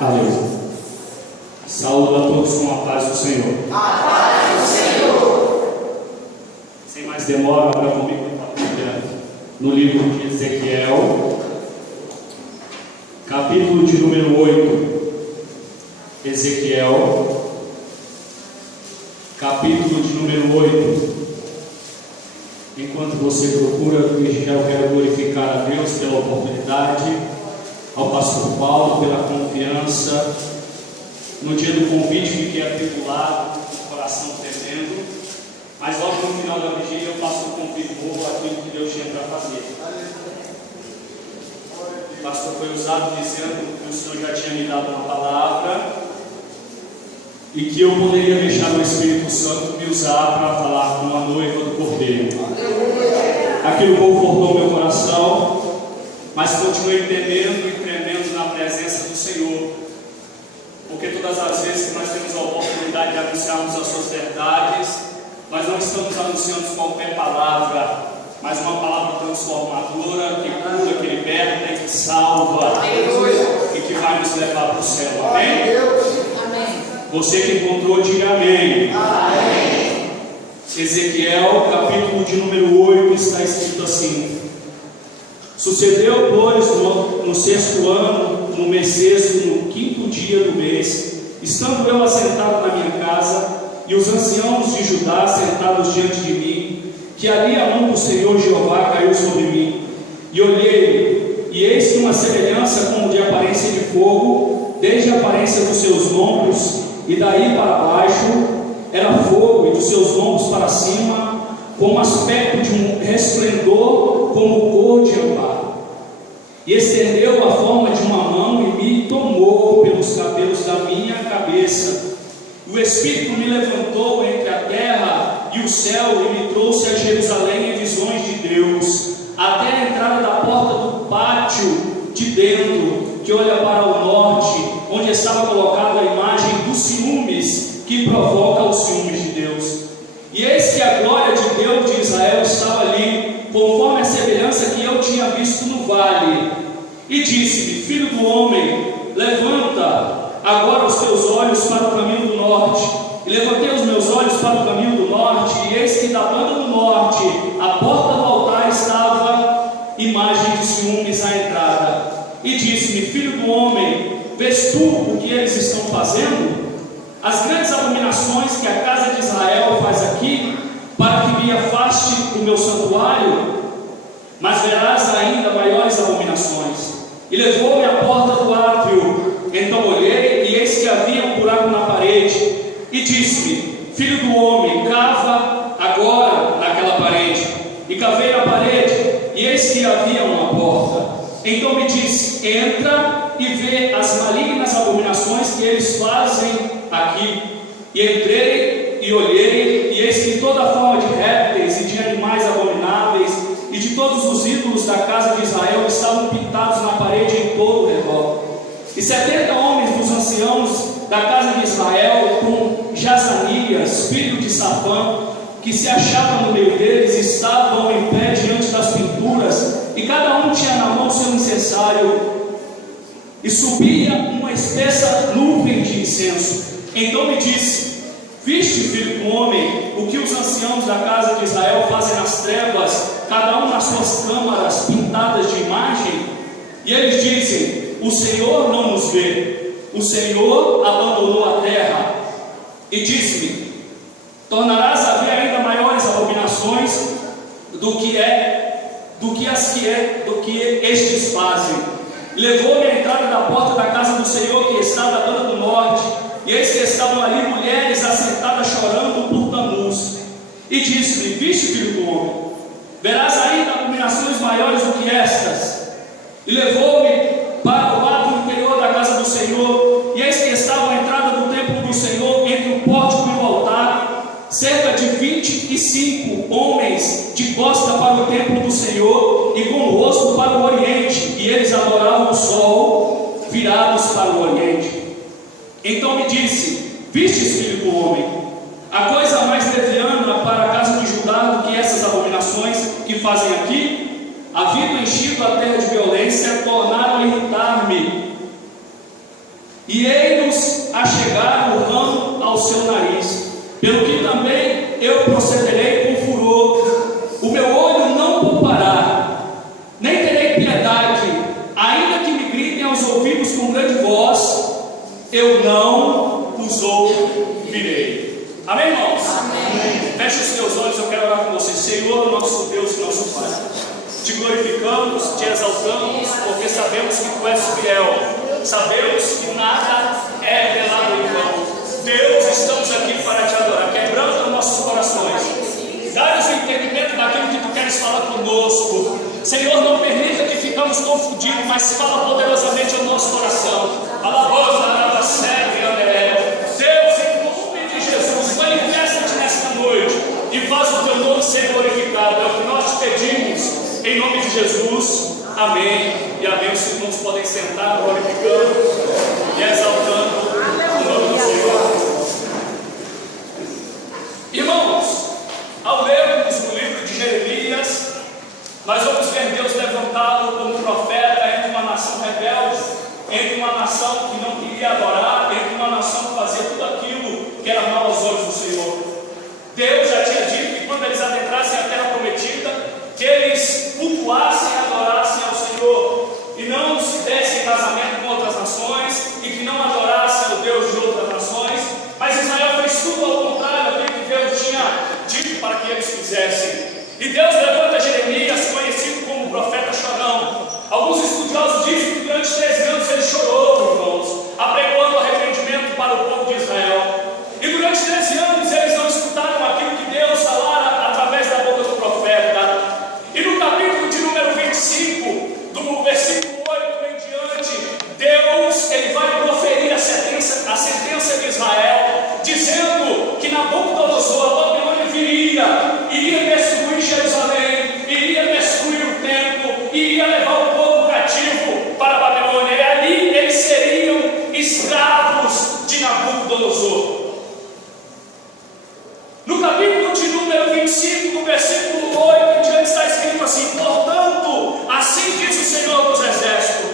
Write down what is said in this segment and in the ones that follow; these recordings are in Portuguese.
Aleluia. Saúdo a todos com a paz do Senhor. A paz do Senhor. Sem mais demora, abra comigo a Bíblia no livro de Ezequiel, capítulo de número 8. Ezequiel, capítulo de número 8. Enquanto você procura, eu quero glorificar a Deus pela oportunidade, ao pastor Paulo pela confiança. No dia do convite fiquei atribulado, o coração tremendo, mas logo no final da vigília o pastor confirmou aquilo que Deus tinha para fazer. O pastor foi usado dizendo que o Senhor já tinha me dado uma palavra e que eu poderia deixar o Espírito Santo me usar para falar com a noiva do Cordeiro. Aquilo confortou meu coração, mas continuei temendo e tremendo na presença do Senhor, porque todas as vezes que nós temos a oportunidade de anunciarmos as suas verdades, nós não estamos anunciando qualquer palavra, mas uma palavra transformadora, que cura, que liberta e que salva, e que vai nos levar para o céu. Amém? Amém. Você que encontrou, diga amém. Amém. Ezequiel, capítulo de número 8, está escrito assim: Sucedeu, pois, no sexto ano, no mês sexto, no quinto dia do mês, estando eu assentado na minha casa, e os anciãos de Judá sentados diante de mim, que ali a mão do Senhor Jeová caiu sobre mim. E olhei, e eis que uma semelhança como de aparência de fogo, desde a aparência dos seus lombos, e daí para baixo, era fogo, e dos seus lombos para cima, com um aspecto de um resplendor como cor de âmbar. E estendeu a forma de uma mão e me tomou pelos cabelos da minha cabeça. O Espírito me levantou entre a terra e o céu e me trouxe a Jerusalém em visões de Deus, até a entrada da porta do pátio de dentro, que olha para o norte, onde estava colocada a imagem dos ciúmes, que provoca os ciúmes de Deus. E eis que a glória de Deus de Israel estava ali, conforme a semelhança que eu tinha visto no vale. E disse-me: Filho do homem, levanta agora os teus olhos para o caminho do norte. E levantei os meus olhos para o caminho do norte, e eis que da banda do norte, à porta do altar, estava imagem de ciúmes à entrada. E disse-me: Filho do homem, vês tu o que eles estão fazendo? As grandes abominações que a casa de Israel faz aqui, para que me afaste do meu santuário, mas verás ainda maiores abominações. E levou-me à porta do átrio. Então olhei, e eis que havia um buraco na parede. E disse-me: Filho do homem, cava agora naquela parede. E cavei na parede, e eis que havia uma porta. Então me disse: entra e vê as malignas abominações que eles fazem aqui. E entrei e olhei, e eis que toda forma de répteis e de animais abomináveis e de todos os ídolos da casa de Israel estavam pintados na parede em todo o redor. E 70 homens dos anciãos da casa de Israel, com Jazanias, filho de Safã, que se achava no meio deles, estavam em pé diante das pinturas, e cada um tinha na mão seu incensário, e subia uma espessa nuvem de incenso. Então me disse: Viste, filho do homem, o que os anciãos da casa de Israel fazem nas trevas, cada um nas suas câmaras pintadas de imagem? E eles dizem: O Senhor não nos vê, o Senhor abandonou a terra. E disse-me: Tornarás a ver ainda maiores abominações do que estes fazem. E levou-me à entrada da porta da casa do Senhor, que está da banda do norte, e eis que estavam ali mulheres assentadas chorando por Tamuz. E disse-me: Viste, filho do homem, verás ainda abominações maiores do que estas. E levou-me para o lado interior da casa do Senhor, e eis que estava a entrada do templo do Senhor, entre o pórtico e o altar, cerca de 25 homens de costa para o templo do Senhor, e com o rosto para o oriente, e eles adoravam o sol, virados para o oriente. Então me disse: Vistes, filho do homem, a coisa mais leviana para a casa de Judá do que essas abominações que fazem aqui? Havendo enchido a terra de violência, tornaram a irritar-me, e ei-nos a chegar o ramo ao seu nariz, pelo que também eu procederei com furor, o meu olho não poupará, nem terei piedade, ainda que me gritem aos ouvidos com grande voz, eu não os ouvirei. Amém, irmãos? Amém. Feche os teus olhos, eu quero orar com você. Senhor, nosso Deus e nosso Pai, te glorificamos, te exaltamos, porque sabemos que tu és fiel, sabemos que nada é revelado em vão. Deus, estamos aqui para te adorar, quebrando os nossos corações, dá-nos o entendimento daquilo que tu queres falar conosco. Senhor, não permita que ficamos confundidos, mas fala poderosamente ao nosso coração. Alabosa, nada serve, Deus, em nome de Jesus, manifesta-te nesta noite e faz o teu nome ser glorificado. É o que nós te pedimos, em nome de Jesus. Amém e amém. Os irmãos podem sentar, glorificando e exaltando o nome do Senhor. Irmãos, ao lermos no livro de Jeremias, nós vamos ver Deus levantá-lo como profeta entre uma nação rebelde, entre uma nação que não queria adorar, entre uma nação que fazia tudo aquilo que era mal aos olhos do Senhor. Deus já tinha dito que quando eles adentrassem a terra prometida, que eles cultuassem e adorassem ao Senhor, e não se dessem casamento com outras nações, e que não adorassem o Deus de outras nações. Mas Israel fez tudo ao contrário daquilo que Deus tinha dito para que eles fizessem. E Deus levanta Jeremias, conhecido como profeta chorão. Alguns estudiosos dizem que durante 13 anos ele chorou, irmãos, apregoando arrependimento para o povo de Israel. E durante 13 anos eles não escutaram aquilo que Deus falara através da boca do profeta. E no capítulo de número 25, do versículo 8 em diante, Deus ele vai proferir a sentença de Israel, dizendo que Nabucodonosor, a Babilônia, iria destruir Jerusalém, iria destruir o templo, iria levar o povo cativo para a Babilônia, e ali eles seriam escravos de Nabucodonosor. No capítulo de número 25, do versículo 8 em diante, está escrito assim: portanto, assim diz o Senhor dos Exércitos,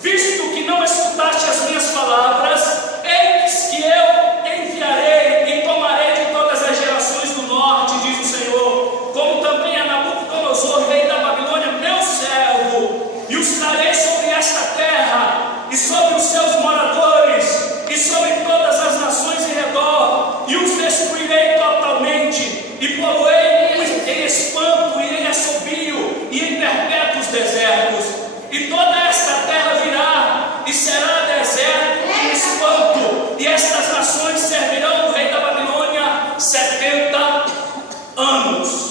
visto que não escutaste as minhas palavras, eis que eu enviarei e tomarei de todas as gerações do norte, diz o Senhor, como também a Nabucodonosor, rei da Babilônia, meu servo, e os trarei sobre esta terra, e sobre os seus moradores, e sobre todas as nações em redor, e os destruirei totalmente, e poloei em espanto, e em assobio, e em perpétuos desertos, e toda esta terra virá, e será deserto e espanto, e estas nações servirão o rei da Babilônia 70 anos.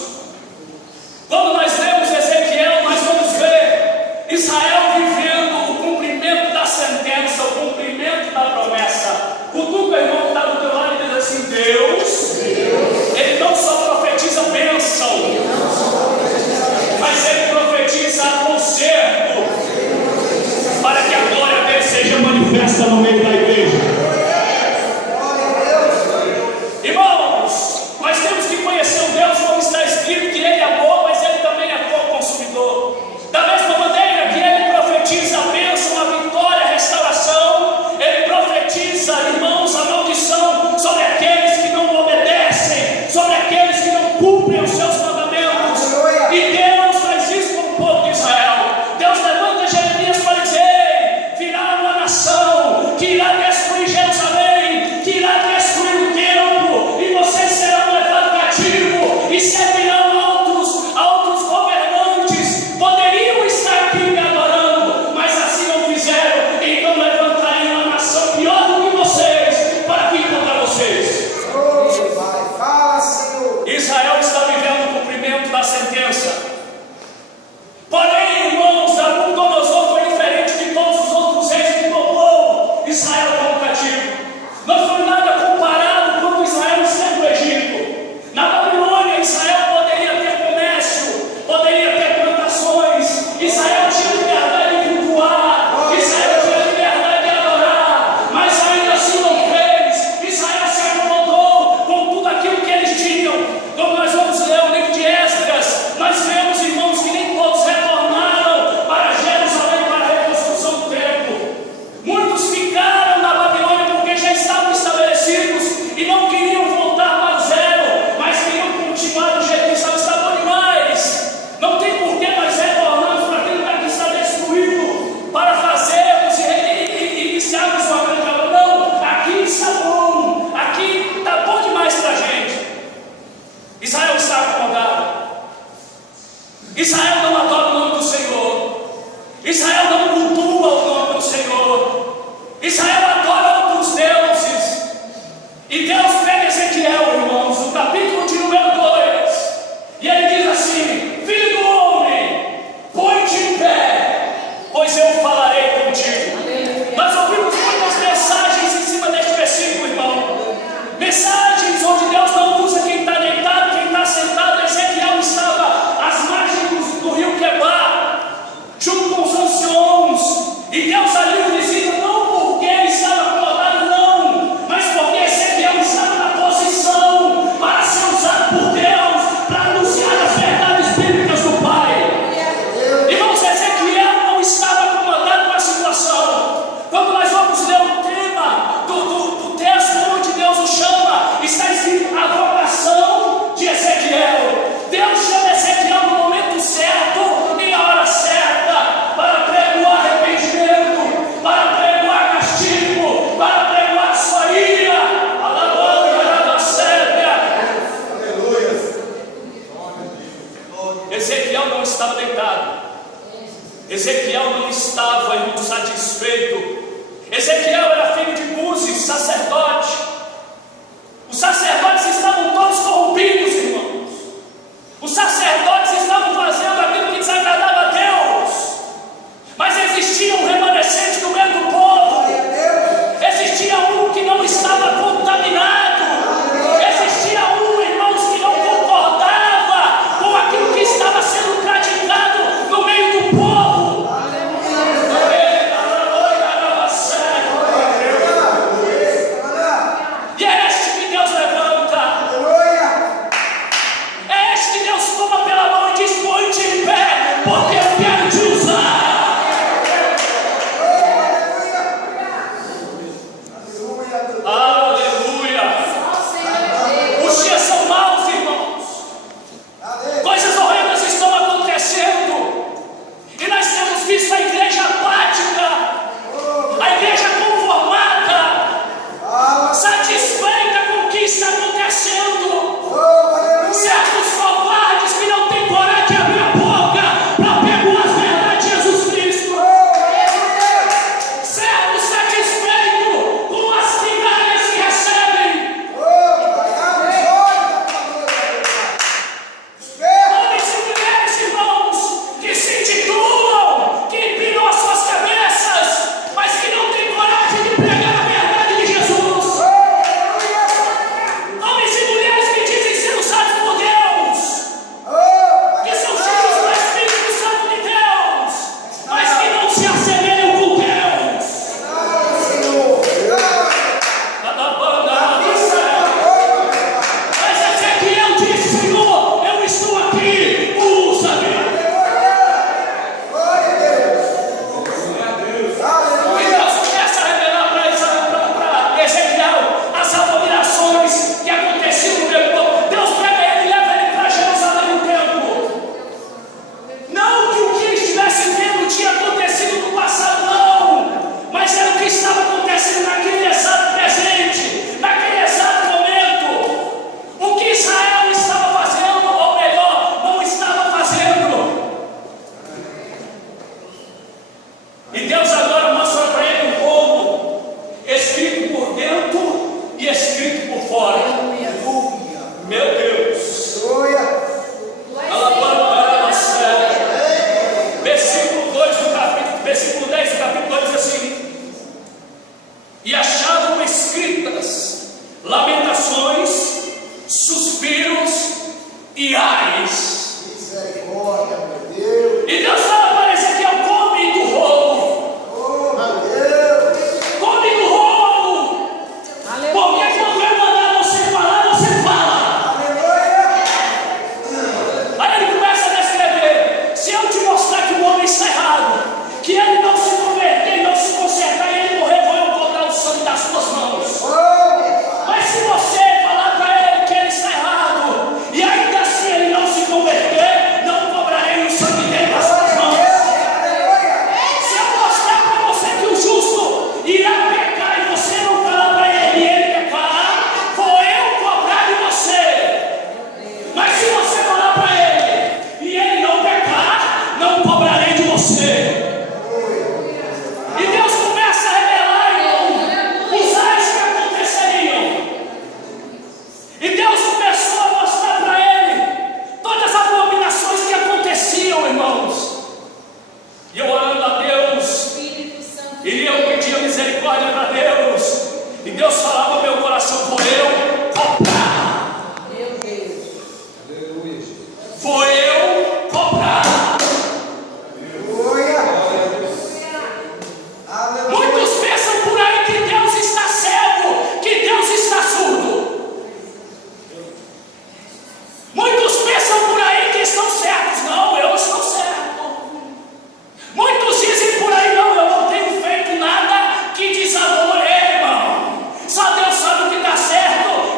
Quando nós lemos Ezequiel, nós vamos ver Israel vivendo o cumprimento da sentença, o cumprimento da promessa. Cutuca o irmão que está do teu lado e diz assim: Deus, ele não só profetiza bênção, mas ele profetiza conserto, para que a glória dele seja manifesta no meio da igreja. Irmãos, nós temos que conhecer o Deus, como está escrito, que ele é bom, mas ele também é bom consumidor. Da mesma maneira que ele profetiza a bênção, a vitória, a restauração, ele profetiza, irmãos, a maldição sobre aqueles que não obedecem, sobre aqueles que não cumprem os seus mandamentos. E Deus faz isso com o povo de Israel. Deus levanta Jeremias para dizer: virá uma nação que irá satisfeito. Ezequiel era filho de Buzi, sacerdote. Os sacerdotes estavam todos corrompidos, irmãos. Os sacerdotes estavam fazendo aquilo que desagradava a Deus. Mas existia um remanescente no meio do povo. Existia um que não estava contaminado. Existia um, irmãos, que não concordava com aquilo que estava sendo praticado no meio do povo. E é este que Deus levanta. É este que Deus toma pela mão e diz: põe-te em pé, porque eu quero te usar. Aleluia. Os dias são maus, irmãos. Coisas horrendas estão acontecendo. E nós temos visto a igreja apática, a igreja conformada, satisfeita com o que está acontecendo. Certos covardes que não têm coragem de abrir a boca para pegar as verdades de Jesus Cristo. Certos satisfeitos com as migalhas que recebem. Homens e mulheres, irmãos, que se intitulam, que empinam as suas cabeças, mas que não têm coragem de pregar a verdade de Jesus. Homens e mulheres que dizem ser usados por Deus, que são cheios do Espírito Santo de Deus, mas que não se assemelham com Deus. Mas Ezequiel disse: Senhor, eu estou aqui, usa-me. E Deus começa a revelar para Ezequiel as abominações que aconteciam no meu povo. Deus pega ele e leva ele para Jerusalém no tempo. Não que o que ele estivesse vendo tinha acontecido no passado, não, mas era o que estava acontecendo naquele exato presente, naquele exato momento. O que Israel estava fazendo, ou melhor, não estava fazendo. E Deus agora mostra para ele um povo escrito por dentro e escrito por fora. Meu Deus. Versículo 10 do capítulo 2 diz assim: e achavam escritas lamentações, suspiros e ais. E Deus fala para Ezequiel: come do rolo, come do rolo, porque quando eu mandar você falar, você fala. Aí ele começa a descrever: se eu te mostrar que o homem está errado, que ele não se converter e não se consertar e ele morrer, vou cobrar o sangue das suas mãos. Mas se você falar para ele que ele está errado e ainda assim ele não se converter, não cobrarei o sangue dele das suas mãos. Se eu mostrar para você que o justo irá pecar e você não falar para ele e ele pecar, vou eu cobrar de você. Mas se você falar para ele e ele não pecar, não cobrarei de você. E Deus começa a revelar, irmão, os ais que aconteceriam. E Deus começou a mostrar para ele todas as abominações que aconteciam, irmãos. E eu orando a Deus, e eu pedia misericórdia para Deus. E Deus falava no meu coração: vou eu cobrar. Vou eu cobrar. Muitos pensam por aí que Deus está cego, que Deus está surdo. Muitos pensam por aí que estão certos. Não, eu estou certo. Muitos dizem por aí: não, eu não tenho feito nada que desonore, irmão. Só Deus sabe o que está certo.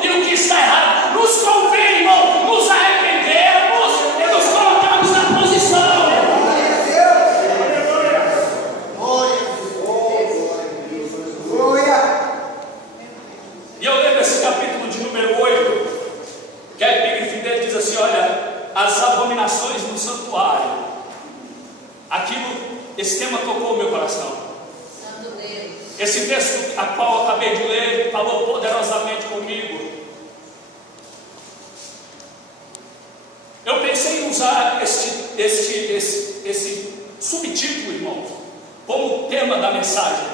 Esse texto a qual eu acabei de ler falou poderosamente comigo. Eu pensei em usar esse subtítulo, irmão, como tema da mensagem,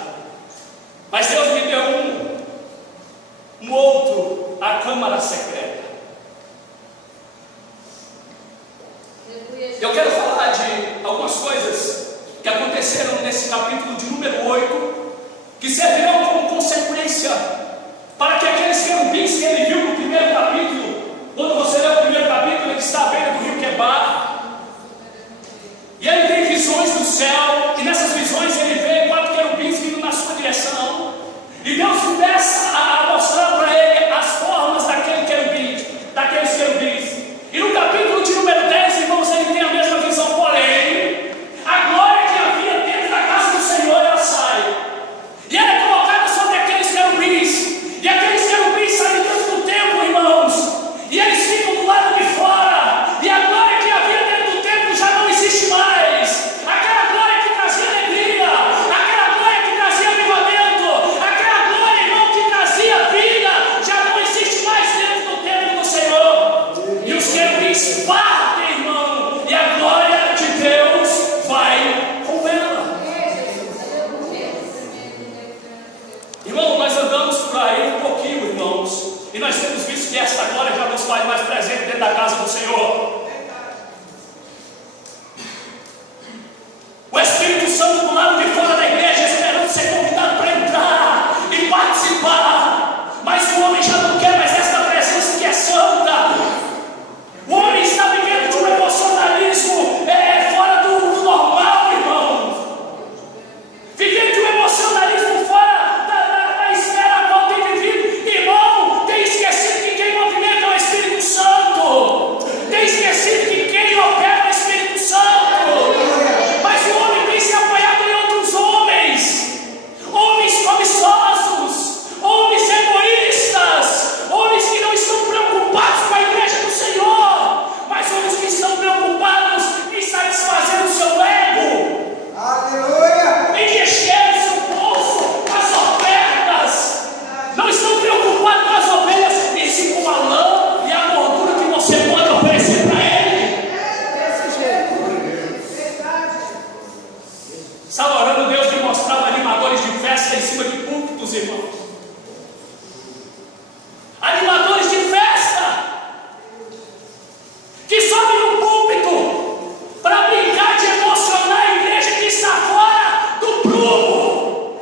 mas Deus me deu um outro, a câmara secreta. Eu quero falar de algumas coisas que aconteceram nesse capítulo de número 8, que servirão como consequência para que aqueles querubins que ele viu no primeiro capítulo, quando você lê o primeiro capítulo, ele está à beira do rio Quebar, e ele tem visões do céu, e nessas visões ele vê 4 querubins vindo na sua direção, e Deus começa a mostrar para ele as formas daqueles querubins. E no capítulo de número 10, irmãos, ele tem a mesma visão, porém, a glória que havia dentro da casa do Senhor, ela sai, e ela é colocada sobre aqueles querubins, e aqueles querubins saem dentro do templo, irmãos, e eles ficam do lado de fora, e a glória que havia dentro do templo já não existe mais. Aquela glória que trazia alegria, aquela glória que trazia avivamento, aquela glória, irmão, que trazia vida, já não existe mais dentro do templo do Senhor. E os querubins partem, irmão, e a glória de Deus vai com ela. Irmão, nós andamos por aí um pouquinho, irmãos, e nós temos visto que esta glória já nos faz mais presente dentro da casa do Senhor. O Espírito Santo do lado de fora da igreja, esperando ser convidado para entrar e participar, mas o homem já não quer mais esta presença que é santa. O homem está vivendo de um emocionalismo fora do normal, irmão, vivendo de um emocionalismo fora da esfera a qual tem vivido. Irmão, tem esquecido que quem movimenta é o Espírito Santo, tem esquecido que quem opera é o Espírito Santo. Mas o homem tem se apoiado em outros homens cobiçosos, homens egoístas, homens que não estão preocupados com a igreja do Senhor, mas homens que estão preocupados em satisfazer o seu ego, Aleluia! em encher o seu bolso, as ofertas. Não estão preocupados com as ovelhas, e sim com a lã e a gordura que você pode oferecer para ele. Estava orando, Deus me mostrava animadores de festa em cima de púlpitos, irmãos. Animadores de festa que sobem no púlpito para brincar de emocionar a igreja que está fora do prumo,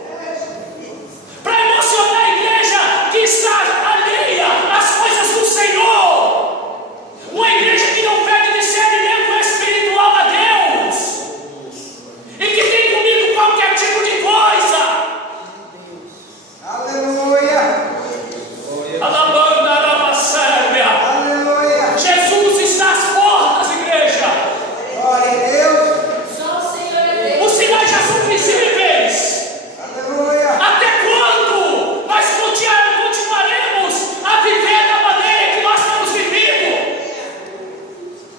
para emocionar a igreja que está alheia às coisas do Senhor, uma igreja que não pede discernimento espiritual a Deus e que tem comido qualquer tipo de coisa. Aleluia! Alabanda, alabacérbia. Aleluia! Jesus está às portas, igreja. Glória a Deus! Só o Senhor é Deus. Os sinais já são visíveis. Aleluia! Até quando nós continuaremos a viver da maneira que nós estamos vivendo?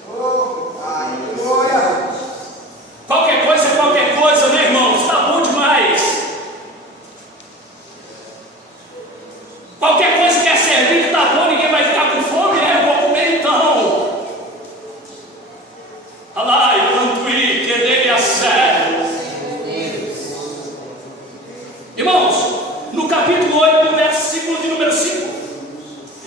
Oh, aleluia! Qualquer coisa é qualquer coisa, né, irmãos? Está bom demais. Qualquer coisa que é servido está bom, ninguém vai ficar com fome, né? Eu vou comer então. Alai, Pantuí, que dele a sério. Irmãos, no capítulo 8, no versículo de número 5,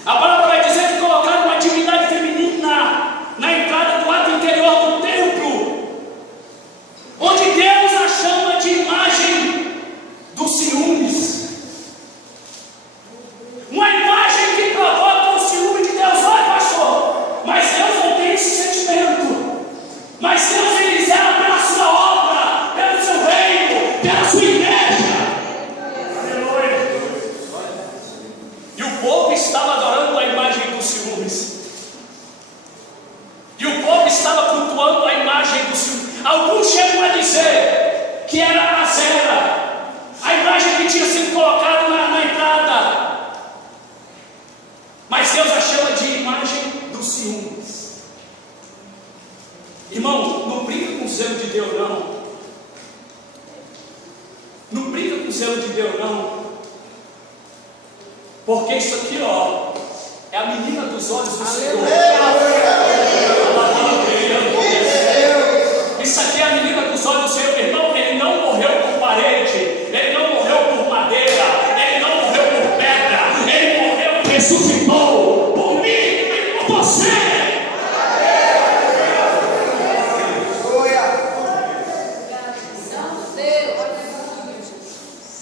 a palavra vai dizer que colocaram uma divindade feminina na entrada do ato interior do templo, onde Deus a chama de imagem dos ciúmes. Uma imagem que provoca o ciúme de Deus. Olha, pastor, mas Deus não tem esse sentimento. Mas Deus, ele zela pela sua obra, pelo seu reino, pela sua igreja. Aleluia. E o povo estava adorando a imagem do zelo de Deus, não. Porque isso aqui, ó, é a menina dos olhos do Senhor. Isso aqui é a menina dos olhos do Senhor, irmão. Ele não morreu por parede, ele não morreu por madeira, ele não morreu por pedra, ele morreu e ressuscitou por mim e por você.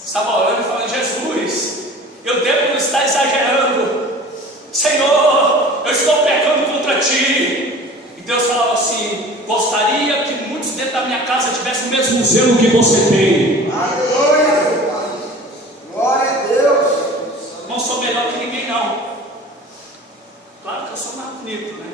Estava orando e falando: Jesus, eu devo estar exagerando, Senhor, eu estou pecando contra ti. E Deus falava assim: gostaria que muitos dentro da minha casa tivessem o mesmo zelo que você tem. Aleluia! Glória a Deus! Não sou melhor que ninguém, não. Claro que eu sou mais bonito, né?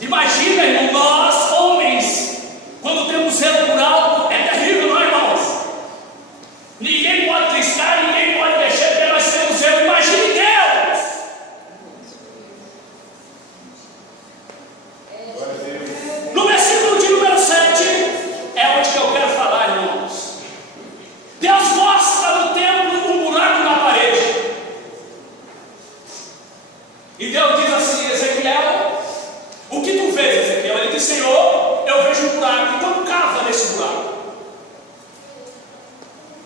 Imagina, irmão, nós homens, quando temos zelo por algo, é terrível, não é, irmãos? Ninguém pode triscar, ninguém pode deixar, porque nós temos zelo. Imagine Deus! No versículo de número 7, é onde que eu quero falar, irmãos. Deus mostra no templo um buraco na parede. E Deus diz assim: Ezequiel, o que tu vês, Ezequiel? Ele diz: Senhor, eu vejo um buraco. Então cava nesse buraco.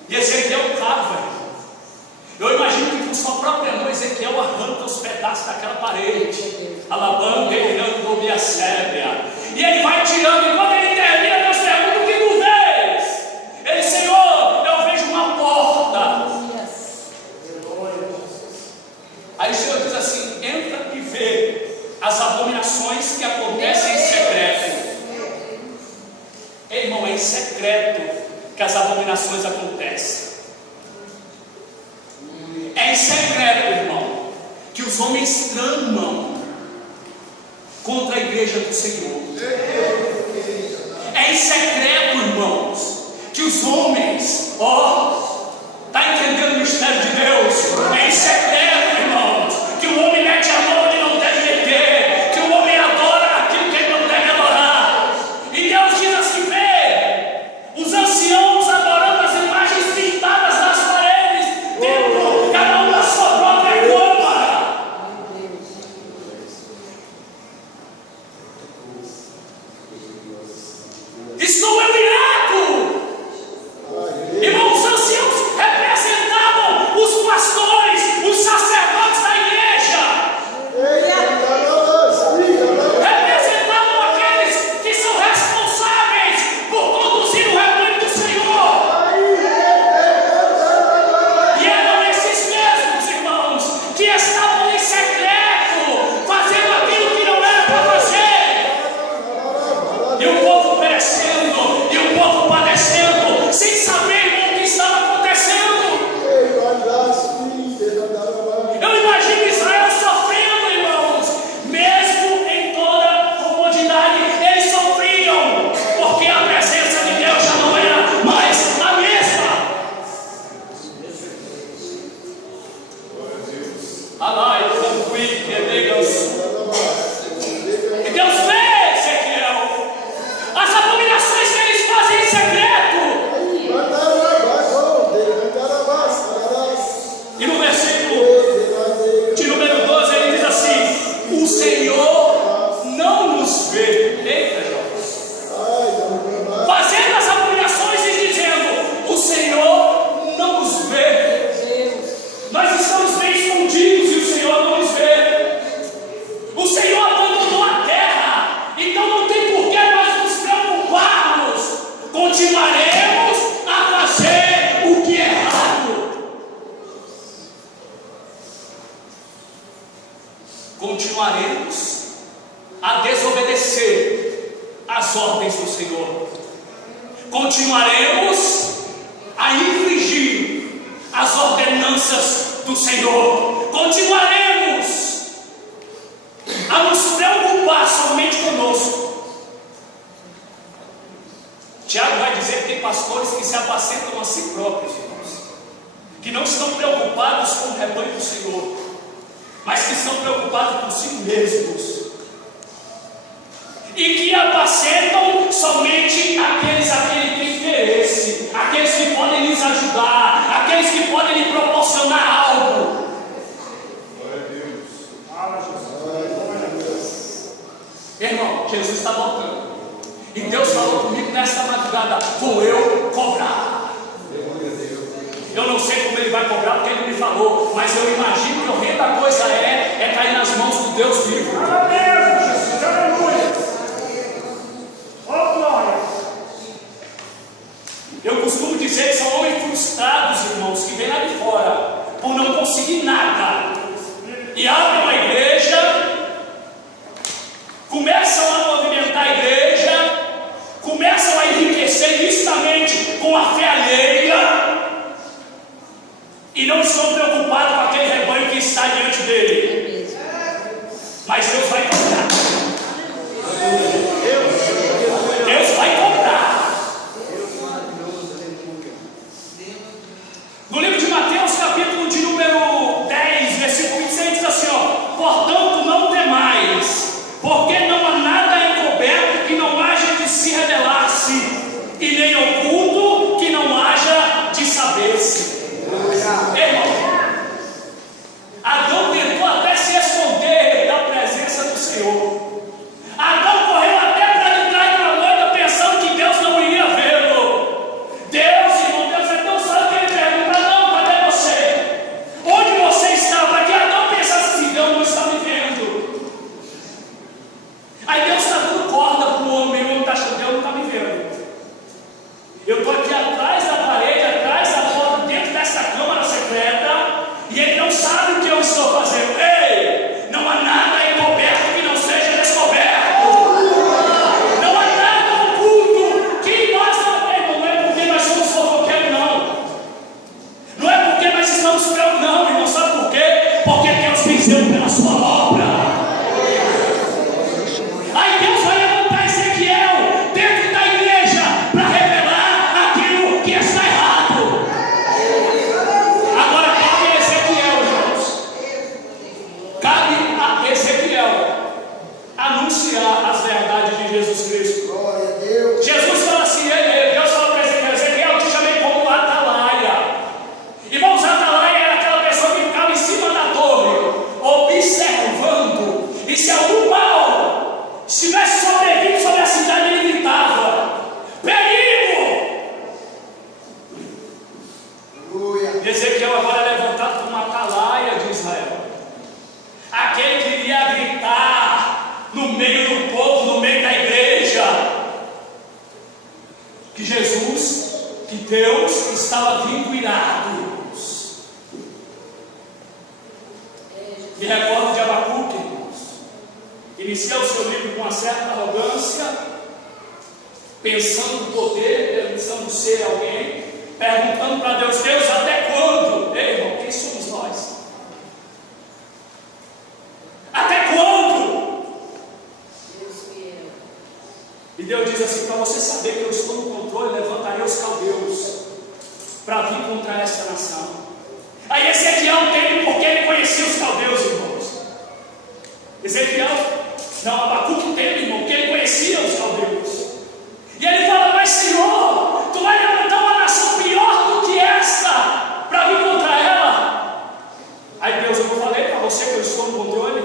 E Ezequiel cava. Eu imagino que com sua própria mão Ezequiel arranca os pedaços daquela parede. Alabando, errando e a sébia. E ele vai tirando. E quando ele termina, Deus pergunta: o que tu vês? Ele: Senhor, eu vejo uma porta. Aí o Senhor diz assim: entra e vê as abominações que acontecem em secreto. Ei, irmão, é em secreto que as abominações acontecem. É em secreto, irmão, que os homens tramam contra a igreja do Senhor. É em secreto, irmãos, que os homens, está entendendo o mistério de Deus? É em secreto, irmãos, que o homem mete a mão onde não deve meter, que o homem adora aquilo que ele não deve adorar. E Deus diz assim: vê os anciãos adorando as imagens pintadas nas paredes, dentro cada um da sua própria cômoda. Estou ireto. Irmão, os anciãos representavam os pastores, os sacerdotes da igreja. Representavam aqueles que são responsáveis por conduzir o rebanho do Senhor. E eram esses mesmos, irmãos, que estavam em secreto, fazendo aquilo que não era para fazer. E o povo perecendo, e o povo padecendo, sem saber o que estava acontecendo. Eu imagino Israel sofrendo, irmãos. Mesmo em toda comodidade, eles sofriam, porque a presença de Deus já não era mais a mesma. E Deus vê, Ezequiel, as abominações que eles fazem em secreto. E no versículo de número 12 ele diz assim: o Senhor não nos vê. Eita, fazendo as abominações e dizendo: o Senhor não nos vê. Nós estamos bem escondidos e o Senhor não nos vê. O Senhor abandonou a terra, então não tem por que nós nos preocuparmos. Continuaremos a fazer o que é errado. Continuaremos a desobedecer às ordens do Senhor. Continuaremos a infringir as ordenanças do Senhor. Continuaremos a nos preocupar somente conosco. Tiago vai dizer que tem pastores que se apacentam a si próprios, irmãos, que não estão preocupados com o rebanho do Senhor, mas que estão preocupados com si mesmos, e que apacentam comigo nesta madrugada, vou eu cobrar. Eu não sei como ele vai cobrar, porque ele não me falou, mas eu imagino que o rei da coisa é cair nas mãos do Deus vivo. Aleluia, Jesus, aleluia. Oh, glória. Eu costumo dizer que são homens frustrados, irmãos, que vêm lá de fora por não conseguir nada e abrem uma igreja, começam a movimentar a igreja, começam a enriquecer ilicitamente com a fé alheia e não estão preocupados com aquele rebanho que está diante dele. Mas Deus vai cobrar. Deus vai cobrar. No livro de Mateus, capítulo de número 10, versículo 26, diz assim, ó: portanto não temais, porque não há nada encoberto que não haja de se revelar-se, e nem oculto que não haja de saber-se. Irmão, Adão tentou até se esconder da presença do Senhor. Adão correu até para entrar na moita pensando que Deus não iria vê-lo. Deus, irmão, Deus é tão santo que ele pergunta: não, cadê você? Onde você está? Para que Adão pensasse assim: Deus não está me vendo. Aí Deus está dando corda para o homem, e o homem está achando: Deus não está me vendo. Eu estou aqui atrás da parede, atrás da porta, dentro dessa câmara secreta, e ele não sabe o que eu estou fazendo. Ei, não há nada encoberto que não seja descoberto. Não há nada oculto que nós não temos. Não é porque nós somos fofoqueiros, não. Não é porque nós estamos preocupados, não, irmão. Sabe por quê? Porque Deus venceu pela sua obra. Aí Deus vai levantar Ezequiel dentro da igreja para revelar aquilo que está errado. Agora cabe a Ezequiel, irmãos. Cabe a Ezequiel anunciar as verdades de Jesus Cristo. Glória a Deus. Jesus fala assim, Deus fala para Ezequiel: Ezequiel, eu te chamei como atalaia. Irmãos, atalaia era aquela pessoa que ficava em cima da torre, observando, e se algum mal estivesse sobrevindo sobre a cidade, ele gritava: perigo! Aleluia. Ezequiel agora é levantado como atalaia de Israel, aquele que iria gritar no meio do povo, no meio da igreja, que Jesus, que Deus estava vindo irado. Me recordo de Abacuque, irmãos. Inicia o seu livro com uma certa arrogância, pensando no poder, pensando ser alguém, perguntando para Deus: Deus, até quando? Ei, irmão, quem somos nós? Até quando? E Deus diz assim: para você saber que eu estou no controle, levantarei os caldeus para vir contra esta nação. Aí Ezequiel teme porque ele conhecia os caldeus, irmãos. Abacuque teme, irmão, porque ele conhecia os caldeus. E ele fala: mas Senhor, tu vai levantar uma nação pior do que esta para vir contra ela. Aí Deus: eu falei para você que eu estou no controle.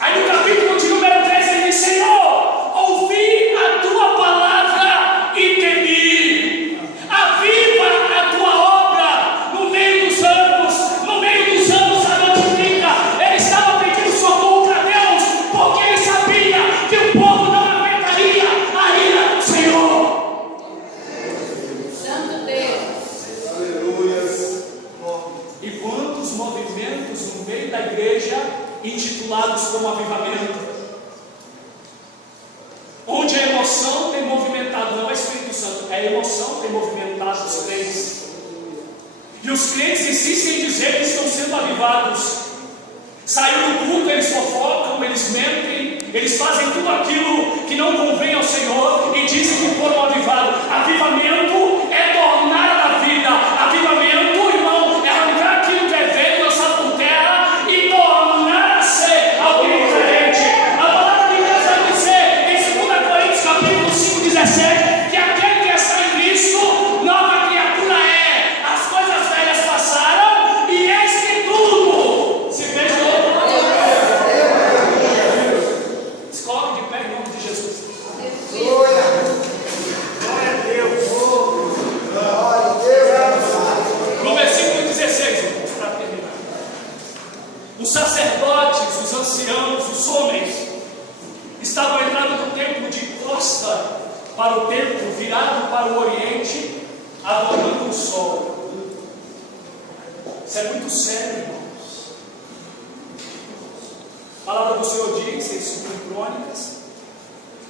Aí no capítulo de número 13 ele diz: Senhor, ouvi a tua palavra e temi. Aviva a tua obra no meio dos anos. No meio dos anos a multiplica. Ele estava pedindo socorro para Deus, porque ele sabia que o povo não aguentaria a ira do Senhor. Santo Deus. Aleluia. E quantos movimentos no meio da igreja intitulados como avivamento, onde a emoção tem movimentado, não é o Espírito Santo, é a emoção que tem movimentado os crentes, e os crentes insistem em dizer que estão sendo avivados. Saiu do culto, eles fofocam, eles mentem, eles fazem tudo aquilo que não convém ao Senhor e dizem que foram avivados. Avivamento é tornar a vida. Avivamento, irmão, é arrancar aquilo que é velho, lançar por terra e tornar a ser alguém diferente. A palavra de Deus vai dizer em 2 Coríntios capítulo 5:17 que aquele que está em Cristo, nova criatura é. As coisas velhas passaram e eis que tudo se fez novo. Se coloque de pé em nome de Jesus. Glória. para o templo, virado para o oriente, adorando o sol. Isso é muito sério, irmãos. A palavra do Senhor diz, em Crônicas,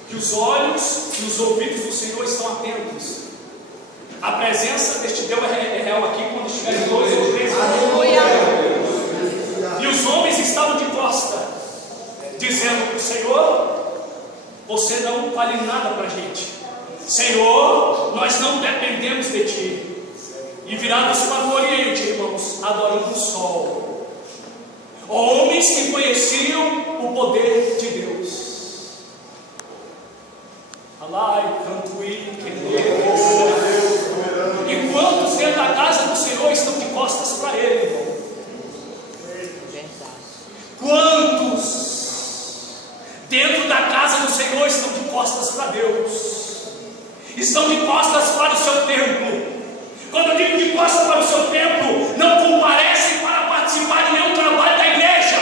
que os olhos e os ouvidos do Senhor estão atentos. A presença deste Deus é real aqui quando estiverem 2 ou 3. E os homens estavam de costa, dizendo para o Senhor: você não vale nada para a gente. Senhor, nós não dependemos de Ti. E virados para o oriente, irmãos, adorando o sol. Homens que conheciam o poder de Deus. Alai, cantuí, e quantos dentro da casa do Senhor estão de costas para Ele, irmão? Quantos dentro da casa do Senhor estão de costas para Deus? Estão de costas para o seu templo. Quando eu digo de costas para o seu templo, não comparecem para participar de nenhum trabalho da igreja.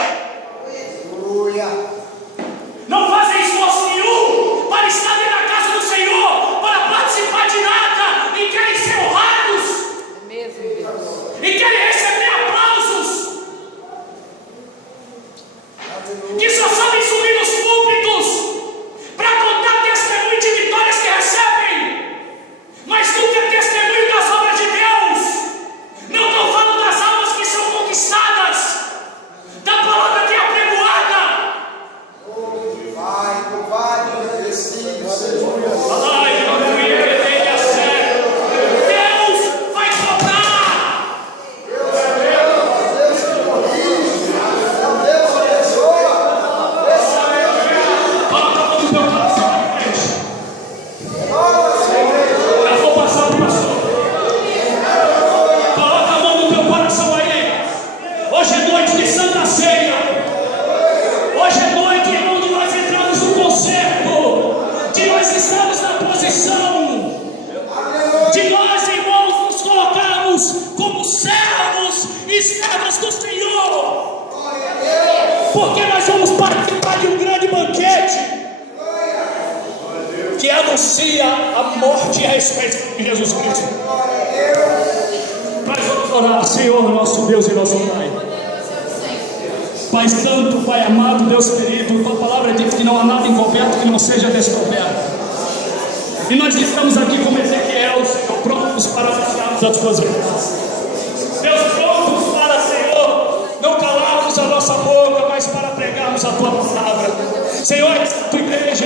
Não fazem esforço nenhum para estar dentro da casa do Senhor, para participar de nada, e querem ser honrados, e querem receber aplausos, que só sabem subir nos púlpitos para contar testemunho de vitórias que recebem, mas nunca testemunho das obras de Deus. Não estou falando das almas que são conquistadas, da palavra que é apregoada. Vai, agradecido, Senhor. Deus vai cobrar. Deus abençoa. Coloca a mão no teu coração, eu vou passar para o pastor. Coloca a mão no teu coração aí. Hoje é noite de Santa Ceia. Hoje é noite, irmão, de nós entrarmos no concerto, de nós estarmos na posição, de nós, irmãos, nos colocarmos como servos e servas do Senhor, porque nós vamos participar de um grande banquete que anuncia a morte e a ressurreição de Jesus Cristo. Nós vamos orar. Senhor, nosso Deus e nosso Pai, Pai Santo, Pai amado, Deus querido, tua palavra diz que não há nada encoberto que não seja descoberto. E nós estamos aqui como Ezequiel, Senhor, prontos para anunciarmos as tuas verdades. Deus, prontos para, Senhor, não calarmos a nossa boca, mas para pregarmos a tua palavra. Senhor, essa tua igreja,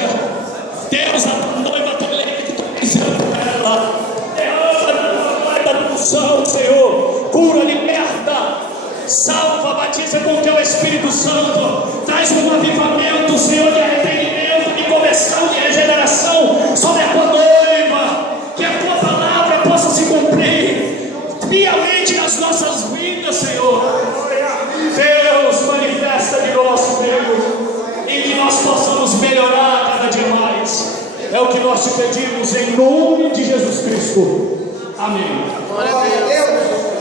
Deus, a tua noiva, a tua eleita, tu dizendo ela, derrama da unção, Senhor, cura, liberta, salva, batiza com o teu Espírito Santo, traz um avivamento, Senhor, de arrependimento, de conversão, de regeneração sobre a tua noiva, que a tua palavra possa se cumprir fielmente nas nossas vidas, Senhor. Deus, manifesta de nosso meio e que nós possamos melhorar cada dia mais. É o que nós te pedimos em nome de Jesus Cristo. Amém. Glória a Deus.